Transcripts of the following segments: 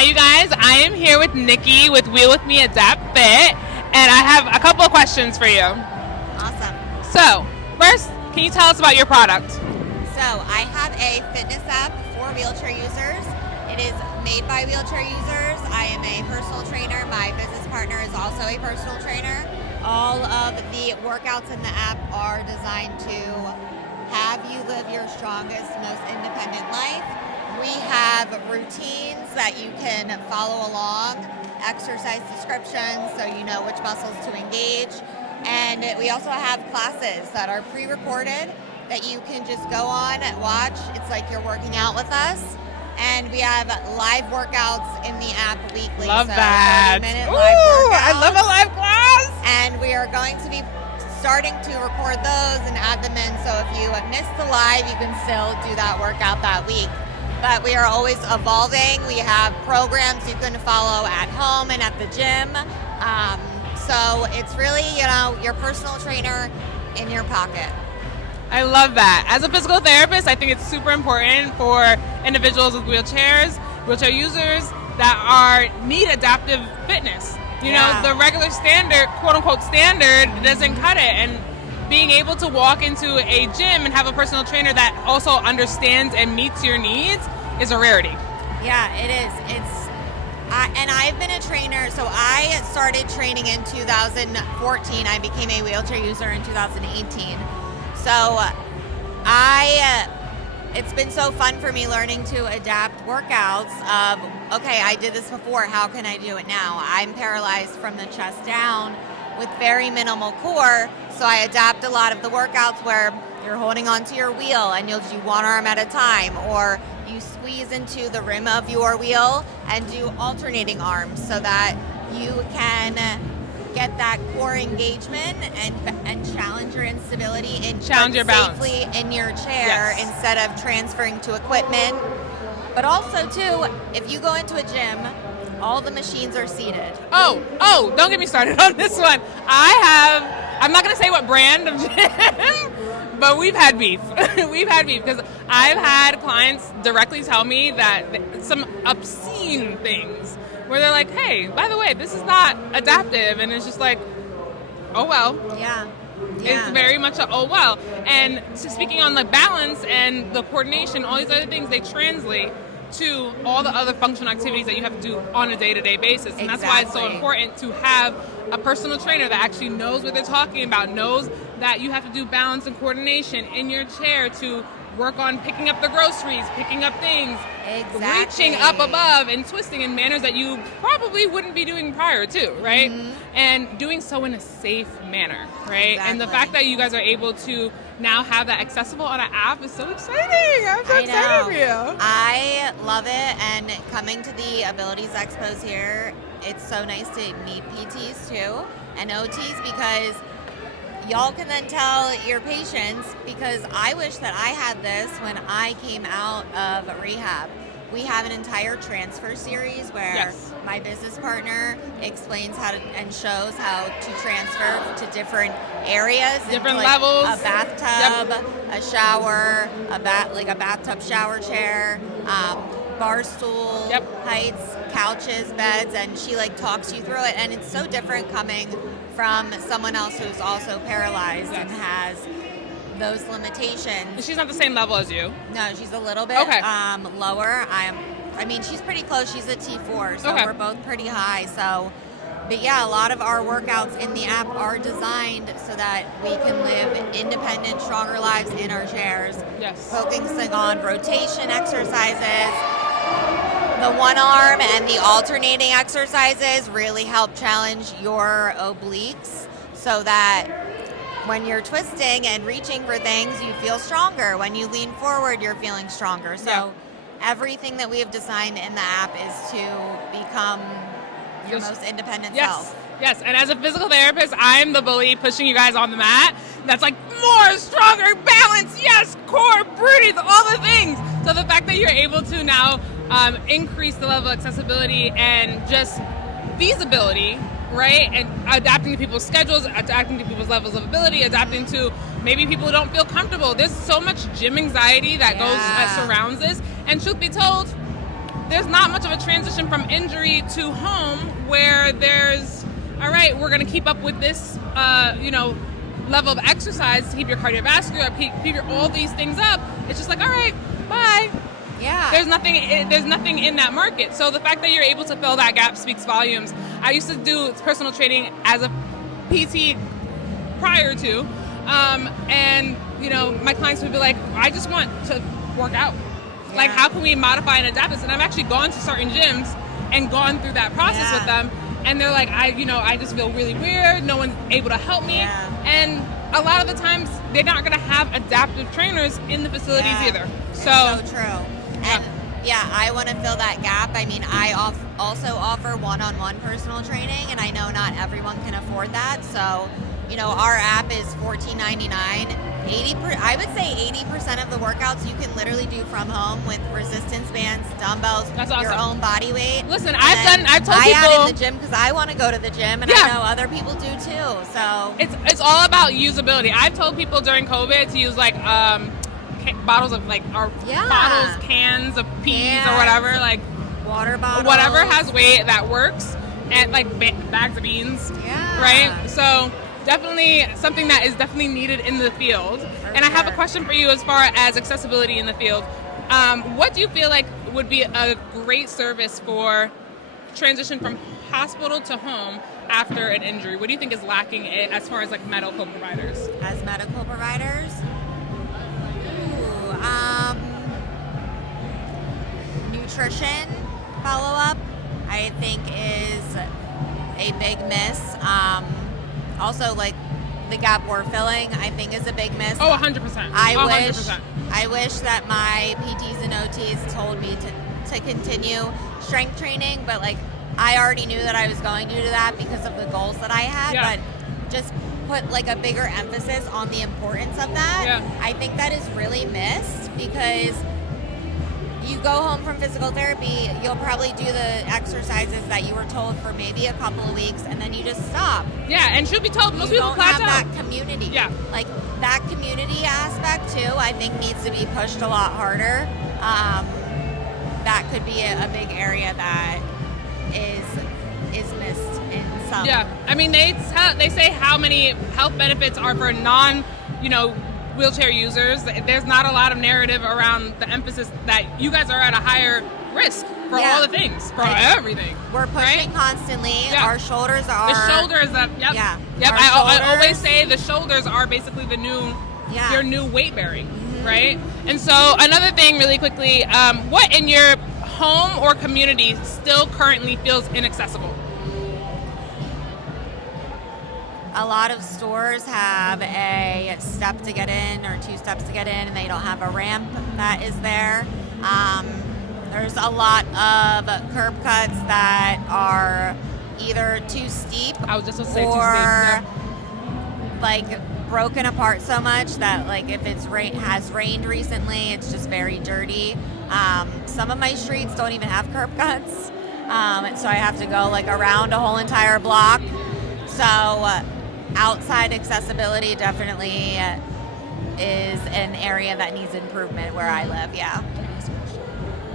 Hi, you guys. I am here with Nikki with Wheel With Me Adapt Fit, and I have a couple of questions for you. Awesome. So, first, can you tell us about your product? So I have a fitness app for wheelchair users. It is made by wheelchair users. I am a personal trainer. My business partner is also a personal trainer. All of the workouts in the app are designed to have you live your strongest, most independent life. We have routines that you can follow along, exercise descriptions so you know which muscles to engage. And we also have classes that are pre-recorded that you can just go on and watch. It's like you're working out with us. And we have live workouts in the app weekly. Love so that. 30-minute Ooh, live workouts. I love a live class. And we are going to be starting to record those and add them in. So if you have missed the live, you can still do that workout that week. But we are always evolving. We have programs you can follow at home and at the gym. So it's really, your personal trainer in your pocket. I love that. As a physical therapist, I think it's super important for individuals with wheelchairs, wheelchair users that need adaptive fitness. You know, the regular standard, quote unquote standard, doesn't cut it. And being able to walk into a gym and have a personal trainer that also understands and meets your needs is a rarity. Yeah, it is. And I've been a trainer, so I started training in 2014. I became a wheelchair user in 2018. So it's been so fun for me learning to adapt workouts of, okay, I did this before, how can I do it now? I'm paralyzed from the chest down with very minimal core, so I adapt a lot of the workouts where you're holding onto your wheel and you'll do one arm at a time, or you squeeze into the rim of your wheel and do alternating arms so that you can get that core engagement and challenge your instability and challenge your balance safely in your chair instead of transferring to equipment. But also too, if you go into a gym, all the machines are seated. Oh, don't get me started on this one. I'm not going to say what brand of gym, but we've had beef. We've had beef because I've had clients directly tell me that some obscene things where they're like, hey, by the way, this is not adaptive. And it's just like, oh, well. Yeah. It's very much a oh, well. And so speaking on the balance and the coordination, all these other things, they translate to all the other functional activities that you have to do on a day-to-day basis. And that's why it's so important to have a personal trainer that actually knows what they're talking about, knows that you have to do balance and coordination in your chair to work on picking up the groceries, picking up things, reaching up above and twisting in manners that you probably wouldn't be doing prior to, right? Mm-hmm. And doing so in a safe manner, right? Exactly. And the fact that you guys are able to now have that accessible on an app is so exciting. I'm so excited for you. I love it, and coming to the Abilities Expos here, it's so nice to meet PTs too and OTs, because y'all can then tell your patients, because I wish that I had this when I came out of rehab. We have an entire transfer series where my business partner explains how to and shows how to transfer to different areas, different levels, a bathtub, a shower, a bathtub shower chair, bar stool heights, couches, beds, and she talks you through it, and it's so different coming from someone else who's also paralyzed and has those limitations. She's not the same level as you. No, she's a little bit lower. I mean, she's pretty close. She's a T4, so we're both pretty high. So, but yeah, a lot of our workouts in the app are designed so that we can live independent, stronger lives in our chairs. Yes. Focusing on rotation exercises. The one arm and the alternating exercises really help challenge your obliques so that when you're twisting and reaching for things, you feel stronger. When you lean forward, you're feeling stronger. So everything that we have designed in the app is to become your most independent self. Yes, and as a physical therapist, I'm the bully pushing you guys on the mat. That's like more, stronger, balance, yes, core, breathe, all the things. So the fact that you're able to now increase the level of accessibility and just feasibility, right? And adapting to people's schedules, adapting to people's levels of ability, adapting to maybe people who don't feel comfortable. There's so much gym anxiety that surrounds this. And truth be told, there's not much of a transition from injury to home where there's, all right, we're going to keep up with this, level of exercise to keep your cardiovascular, keep all these things up. It's just like, all right, bye. Yeah. There's nothing in that market. So the fact that you're able to fill that gap speaks volumes. I used to do personal training as a PT prior to, and my clients would be like, I just want to work out. Yeah. Like, how can we modify and adapt this? And I've actually gone to certain gyms and gone through that process with them, and they're like, I just feel really weird. No one's able to help me, and a lot of the times they're not going to have adaptive trainers in the facilities either. So true. And I want to fill that gap. I mean, I also offer one-on-one personal training, and I know not everyone can afford that. So, our app is $14.99. I would say 80% of the workouts you can literally do from home with resistance bands, dumbbells, That's awesome. your own body weight. Listen, I've told people. I people add in the gym because I want to go to the gym, and I know other people do too. So it's all about usability. I've told people during COVID to use like bottles of bottles, cans of peas or whatever, like water bottles, whatever has weight that works, and like bags of beans, right? So definitely something that is definitely needed in the field. And I have a question for you as far as accessibility in the field. What do you feel like would be a great service for transition from hospital to home after an injury? What do you think is lacking as far as like medical providers? As medical providers? Nutrition follow-up, I think, is a big miss. Also, like, the gap we're filling, I think, is a big miss. Oh, 100%. I wish that my PTs and OTs told me to continue strength training, but, like, I already knew that I was going to do that because of the goals that I had, but just put, like, a bigger emphasis on the importance of that. I think that is really missed because you go home from physical therapy, you'll probably do the exercises that you were told for maybe a couple of weeks, and then you just stop. Yeah, and truth be told, most people plateau. You don't have that community. Yeah. Like, that community aspect, too, I think needs to be pushed a lot harder. That could be a big area that is missed in some. Yeah, I mean, they say how many health benefits are for wheelchair users. There's not a lot of narrative around the emphasis that you guys are at a higher risk for all the things, for everything. We're pushing constantly. Our shoulders are... The shoulders, yep. I always say the shoulders are basically your new weight bearing, right? And so another thing really quickly, what in your home or community still currently feels inaccessible? A lot of stores have a step to get in or 2 steps to get in, and they don't have a ramp that is there. There's a lot of curb cuts that are either too steep or like broken apart so much that, like, if it's has rained recently, it's just very dirty. Some of my streets don't even have curb cuts, so I have to go like around a whole entire block. So outside accessibility definitely is an area that needs improvement where I live. Can I ask a question?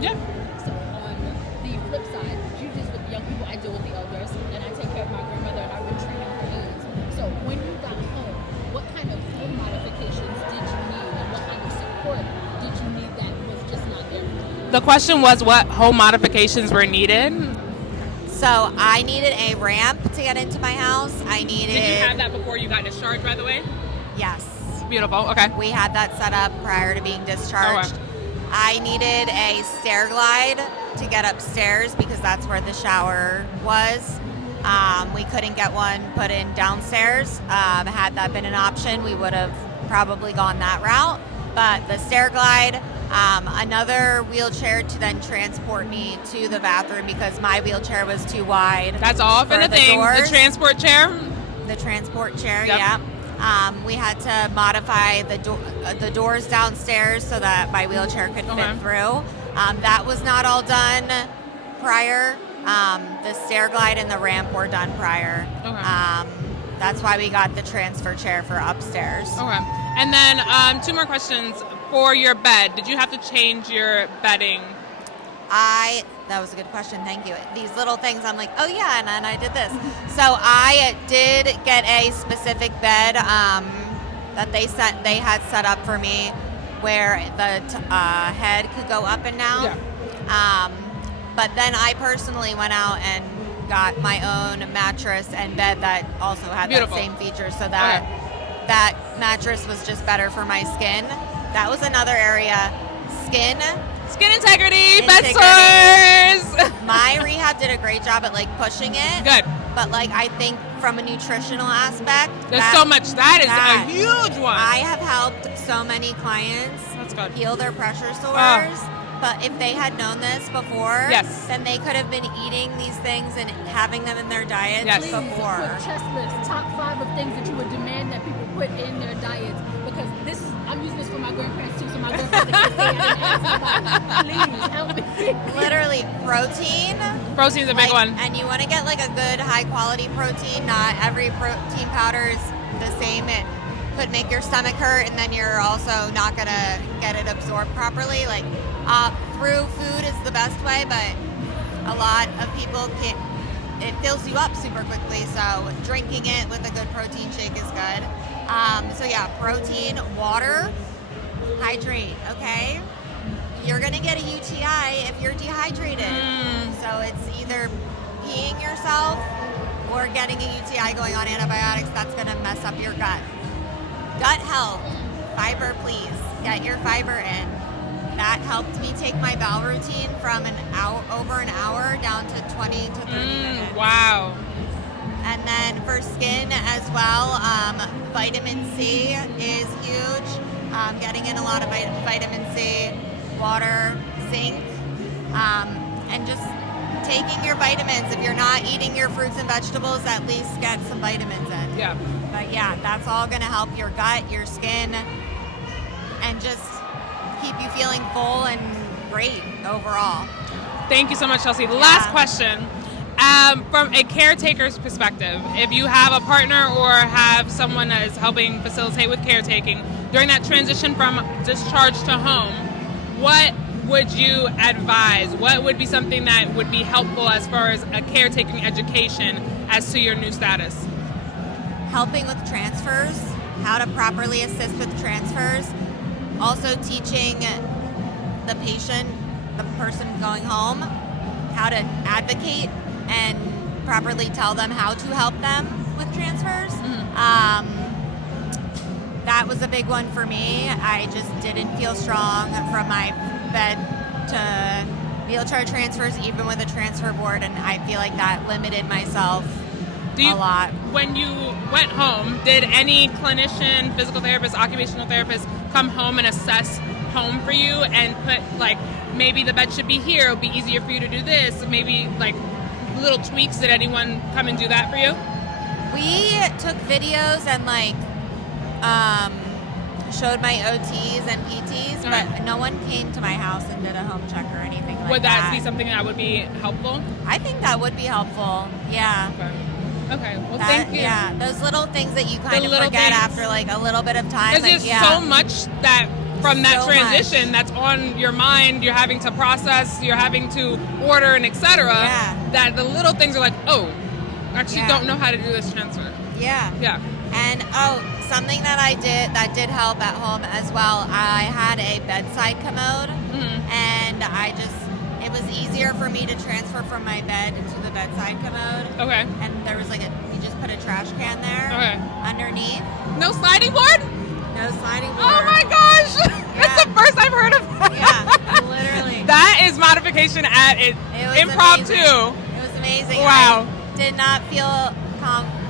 Yeah. So on the flip side, you just with young people, I deal with the elders, and I take care of my grandmother, and I've been training for years. So when you got home, what kind of home modifications did you need, and what kind of support did you need that was just not there for you? The question was what home modifications were needed. So I needed a ramp to get into my house. Did you have that before you got discharged, by the way? Yes. Beautiful. Okay. We had that set up prior to being discharged. I needed a stair glide to get upstairs because that's where the shower was. We couldn't get one put in downstairs. Had that been an option, we would have probably gone that route. But the stair glide, another wheelchair to then transport me to the bathroom because my wheelchair was too wide. That's often a thing. The transport chair. The transport chair, yeah. We had to modify the doors downstairs so that my wheelchair could fit through. That was not all done prior. The stair glide and the ramp were done prior. That's why we got the transfer chair for upstairs. Okay. And then 2 more questions. For your bed, did you have to change your bedding? That was a good question. Thank you. These little things, I'm like, oh yeah, and then I did this. So I did get a specific bed that they had set up for me, where the head could go up and down. Yeah. But then I personally went out and got my own mattress and bed that also had Beautiful. that same feature, so that that mattress was just better for my skin. That was another area. Skin Integrity, bed Integrity. sores. My rehab did a great job at like pushing it. Good. But like I think from a nutritional aspect, There's so much. That is that- a huge one. I have helped so many clients That's good. heal their pressure sores. But if they had known this before, Yes. then they could have been eating these things and having them in their diets Yes. Please, before. a quick chest list, top 5 of things that you would demand that people put in their diets. Because I'm using this for my grandparents too, so my grandparents can't say I didn't ask nobody. Please help me. Literally, protein. Protein's a big like, one. And you want to get like a good high quality protein. Not every protein powder is the same. It could make your stomach hurt, and then you're also not gonna get it absorbed properly. Like through food is the best way, but a lot of people can't. It fills you up super quickly, so drinking it with a good protein shake is good. So yeah, protein, water, hydrate. Okay, you're gonna get a UTI if you're dehydrated. So it's either peeing yourself or getting a UTI going on antibiotics. That's gonna mess up your gut. Gut health, fiber, please get your fiber in. That helped me take my bowel routine from over an hour down to 20 to 30 minutes. Wow. And then for skin as well, vitamin C is huge. Getting in a lot of vitamin C, water, zinc, and just taking your vitamins. If you're not eating your fruits and vegetables, at least get some vitamins in. Yeah. But yeah, that's all going to help your gut, your skin, and just keep you feeling full and great overall. Thank you so much, Chelsea. Last question. From a caretaker's perspective, if you have a partner or have someone that is helping facilitate with caretaking, during that transition from discharge to home, what would you advise? What would be something that would be helpful as far as a caretaking education as to your new status? Helping with transfers, how to properly assist with transfers. Also teaching the patient, the person going home, how to advocate and properly tell them how to help them with transfers. That was a big one for me. I just didn't feel strong from my bed to wheelchair transfers, even with a transfer board, and I feel like that limited myself a lot. When you went home, did any clinician, physical therapist, occupational therapist come home and assess home for you and put like, maybe the bed should be here, it'll be easier for you to do this, maybe like little tweaks? Did anyone come and do that for you? We took videos and like showed my OTs and PTs, but no one came to my house and did a home check or anything like that. Would that be something that would be helpful? I think that would be helpful. Yeah. Okay. Well, thank you. Yeah, those little things that you kind of little forget things. after like a little bit of time. Because like, there's so much that from that So transition that's on your mind, you're having to process, you're having to order and etc. Yeah. That the little things are like, oh, I actually don't know how to do this transfer. Yeah. Yeah. And something that I did that did help at home as well. I had a bedside commode, and it was easier for me to transfer from my bed to the bedside commode. Okay. And there was you just put a trash can there underneath. No sliding board? No sliding board. Oh my gosh! It's the first I've heard of that. Yeah, literally. That is modification at it. Was Impromptu. amazing. It was amazing. Wow. I did not feel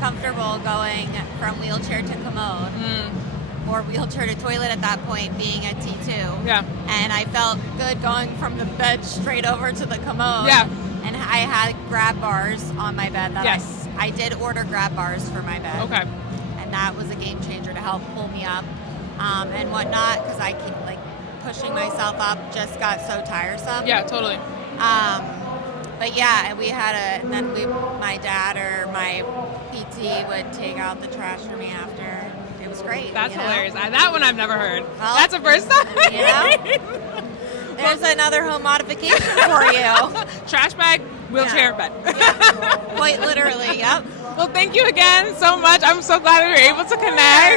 comfortable going from wheelchair to commode or wheelchair to toilet at that point, being at T2. Yeah. And I felt good going from the bed straight over to the commode. Yeah. And I had grab bars on my bed that Yes. I did order grab bars for my bed. Okay. And that was a game changer to help pull me up and whatnot, because I keep pushing myself up just got so tiresome. Yeah, totally. But yeah, we had my dad or my PT would take out the trash for me after. It was great. That's hilarious. That one I've never heard. Well, That's the first time. You know? There's another home modification for you. Trash bag, wheelchair, bed. Quite literally, yep. Well, thank you again so much. I'm so glad we were able to connect.